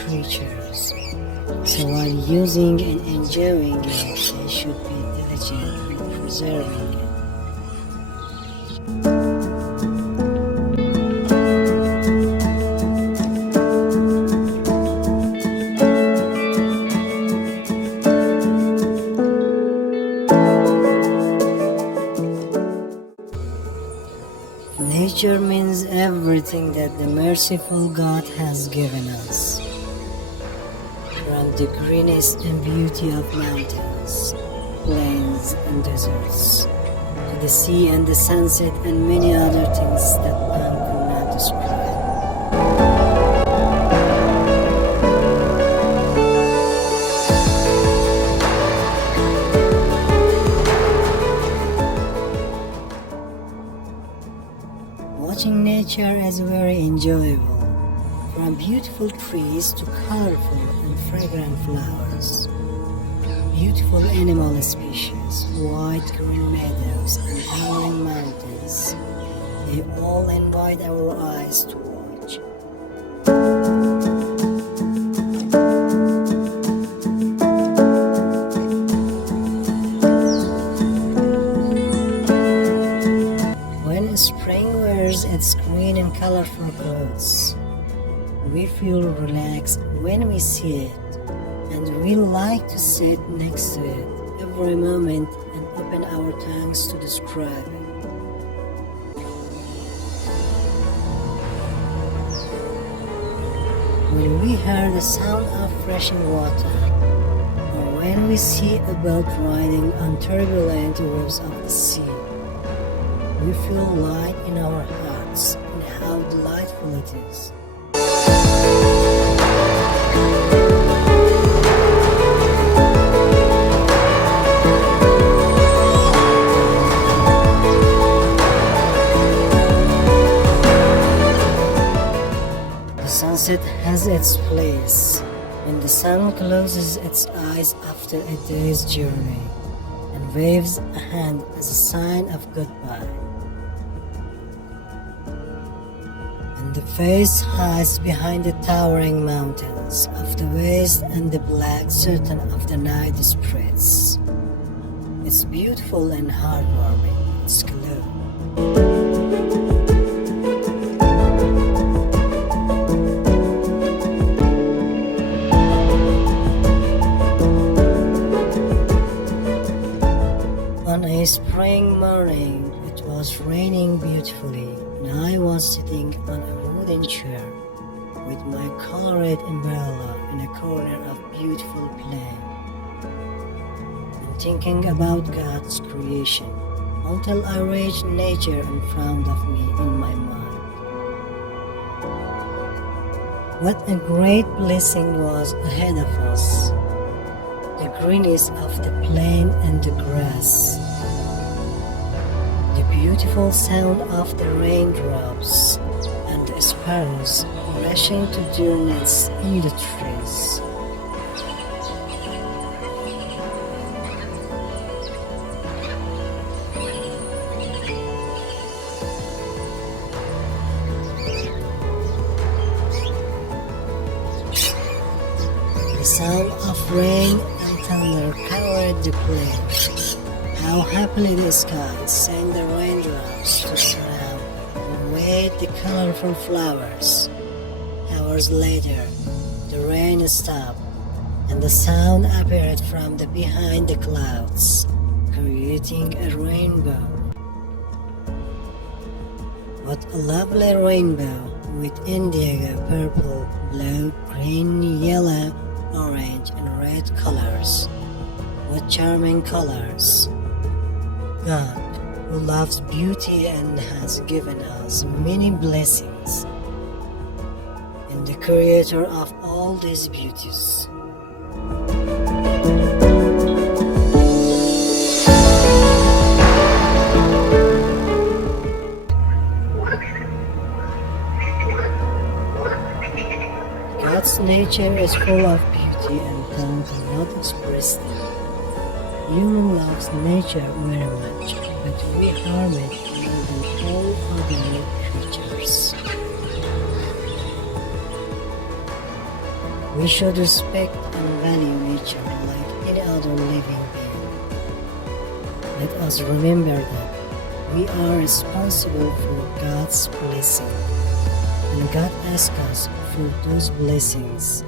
creatures. So while using and enjoying it, they should be diligent in preserving it. Nature means everything that the merciful God has given us. From the greenest and beauty of mountains, plains and deserts, to the sea and the sunset and many other things that man could not describe. Watching nature is very enjoyable, from beautiful trees to colorful and fragrant flowers, beautiful animal species, wide green meadows and towering mountains. They all invite our eyes to watch. When spring wears its green and colorful clothes, we feel relaxed when we see it, and we like to sit next to it every moment and open our tongues to describe it. When we hear the sound of rushing water, or when we see a boat riding on turbulent waves of the sea, we feel light in our hearts and how delightful it is. The sunset has its place when the sun closes its eyes after a day's journey and waves a hand as a sign of goodbye. And the face hides behind the towering mountains of the west and the black curtain of the night spreads. It's beautiful and heartwarming, its glow. On a spring morning, it was raining beautifully, and I was sitting on a wooden chair with my colored umbrella in a corner of beautiful plain, and thinking about God's creation until I reached nature in front of me in my mind. What a great blessing was ahead of us. The greenness of the plain and the grass, the beautiful sound of the raindrops, and the sparrows rushing to their nests in the trees. The sound of rain and thunder covered the plain. How happily the sky sang the raindrops to the ground and waved the colorful flowers. Hours later, the rain stopped, and the sound appeared from behind the clouds, creating a rainbow. What a lovely rainbow with indigo, purple, blue, green, yellow, orange and red colors. What charming colors. God, who loves beauty and has given us many blessings, and the creator of all these beauties. God's nature is full of beauty and tongue cannot express them. Human loves nature very much, but we harm it more than all other creatures. We should respect and value nature like any other living being. Let us remember that we are responsible for God's blessing, and God asks us for those blessings